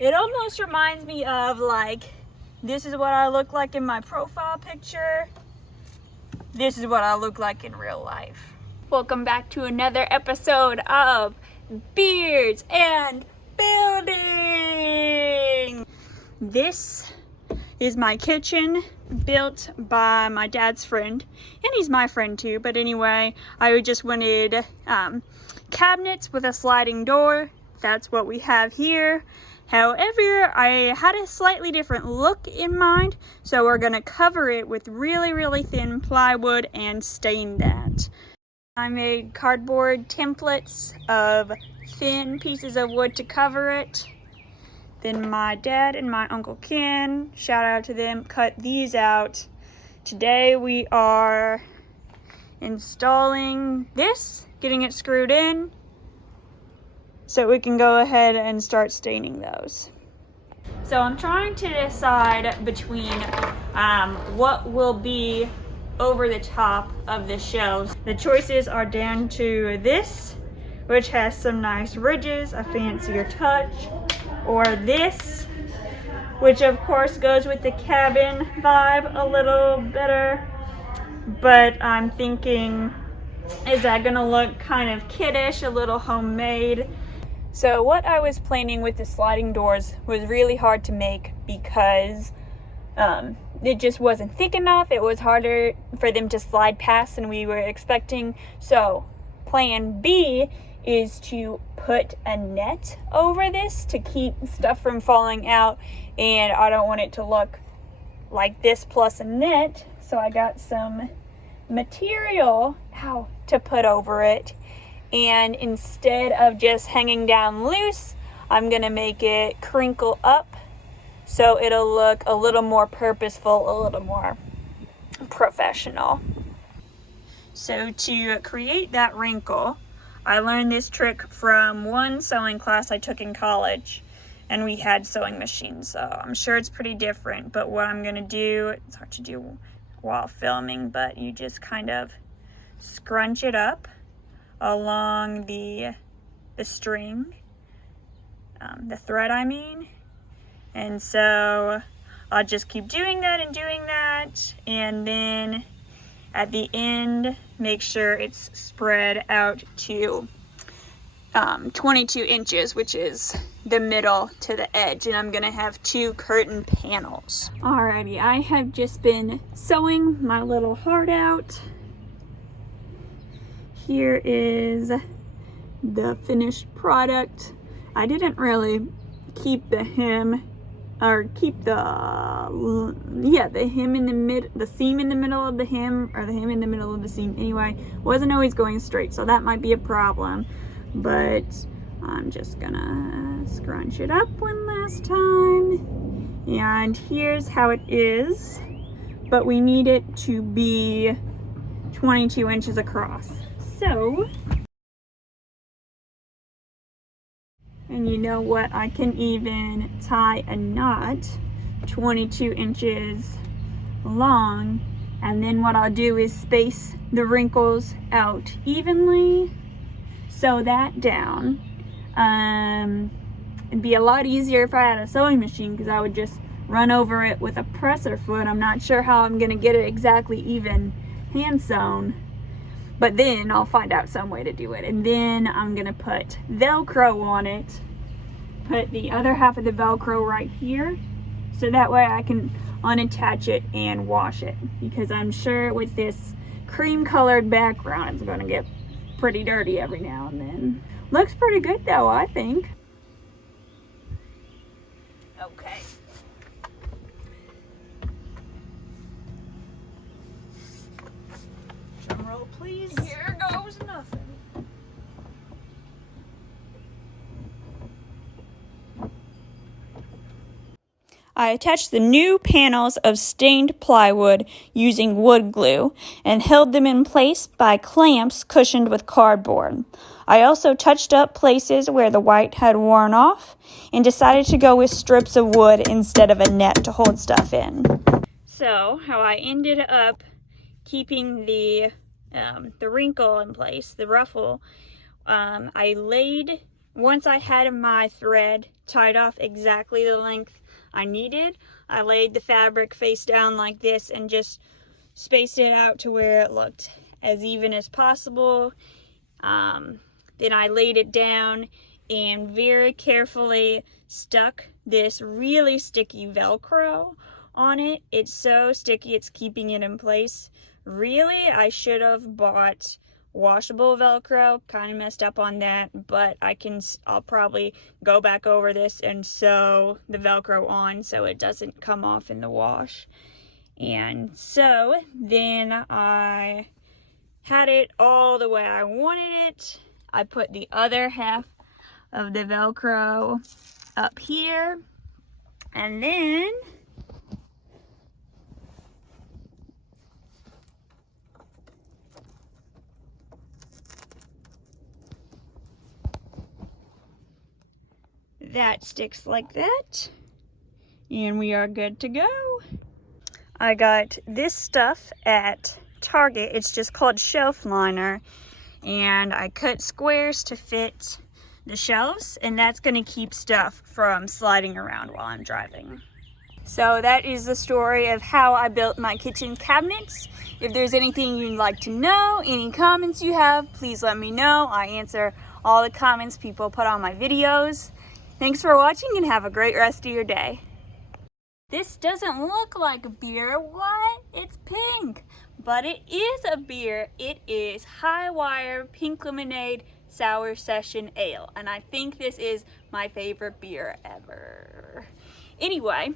It almost reminds me of like, this is what I look like in my profile picture. This is what I look like in real life. Welcome back to another episode of Beards and Building. This is my kitchen, built by my dad's friend, and he's my friend too. But anyway, I just wanted cabinets with a sliding door. That's what we have here. However, I had a slightly different look in mind, so we're gonna cover it with really thin plywood and stain that. I made cardboard templates of thin pieces of wood to cover it. Then my dad and my Uncle Ken, shout out to them, cut these out. Today we are installing this, getting it screwed in, so we can go ahead and start staining those. So I'm trying to decide between what will be over the top of the shelves. The choices are down to this, which has some nice ridges, a fancier touch, or this, which of course goes with the cabin vibe a little better. But I'm thinking, is that gonna look kind of kiddish, a little homemade? So what I was planning with the sliding doors was really hard to make because it just wasn't thick enough. It was harder for them to slide past than we were expecting. So plan B is to put a net over this to keep stuff from falling out, and I don't want it to look like this plus a net, so I got some material to put over it. And instead of just hanging down loose, I'm gonna make it crinkle up so it'll look a little more purposeful, a little more professional. So to create that wrinkle, I learned this trick from one sewing class I took in college, and we had sewing machines, so I'm sure it's pretty different. But what I'm gonna do, it's hard to do while filming, but you just kind of scrunch it up along the string, the thread I mean. And so I'll just keep doing that, and then at the end make sure it's spread out to 22 inches, which is the middle to the edge, and I'm gonna have 2 curtain panels. Alrighty, I have just been sewing my little heart out. Here is the finished product. I didn't really keep the hem, or keep the hem in the the seam in the middle of the hem, or the hem in the middle of the seam. Anyway, wasn't always going straight, so that might be a problem. But I'm just gonna scrunch it up one last time. And here's how it is, but we need it to be 22 inches across. So, and you know what, I can even tie a knot 22 inches long, and then what I'll do is space the wrinkles out evenly, sew that down. It'd be a lot easier if I had a sewing machine, because I would just run over it with a presser foot. I'm not sure how I'm gonna get it exactly even hand sewn, but then I'll find out some way to do it. And then I'm gonna put Velcro on it, put the other half of the Velcro right here, so that way I can unattach it and wash it, because I'm sure with this cream colored background it's gonna get pretty dirty every now and then. Looks pretty good though, I think. Okay. Drum roll, please. Here goes nothing. I attached the new panels of stained plywood using wood glue and held them in place by clamps cushioned with cardboard. I also touched up places where the white had worn off and decided to go with strips of wood instead of a net to hold stuff in. So, how I ended up keeping the wrinkle in place, the ruffle, I laid once I had my thread tied off exactly the length I needed, I laid the fabric face down like this and just spaced it out to where it looked as even as possible. Then I laid it down and very carefully stuck this really sticky Velcro on it. It's so sticky, it's keeping it in place. Really, I should have bought washable Velcro. Kind of messed up on that, but I'll probably go back over this and sew the Velcro on so it doesn't come off in the wash. And so then I had it all the way I wanted it. I put the other half of the Velcro up here, and then that sticks like that, and we are good to go. I got this stuff at Target. It's just called shelf liner, and I cut squares to fit the shelves, and that's going to keep stuff from sliding around while I'm driving. So that is the story of how I built my kitchen cabinets. If there's anything you'd like to know, any comments you have, please let me know. I answer all the comments people put on my videos. Thanks for watching and have a great rest of your day. This doesn't look like a beer. What? It's pink. But it is a beer. It is High Wire Pink Lemonade Sour Session Ale. And I think this is my favorite beer ever. Anyway,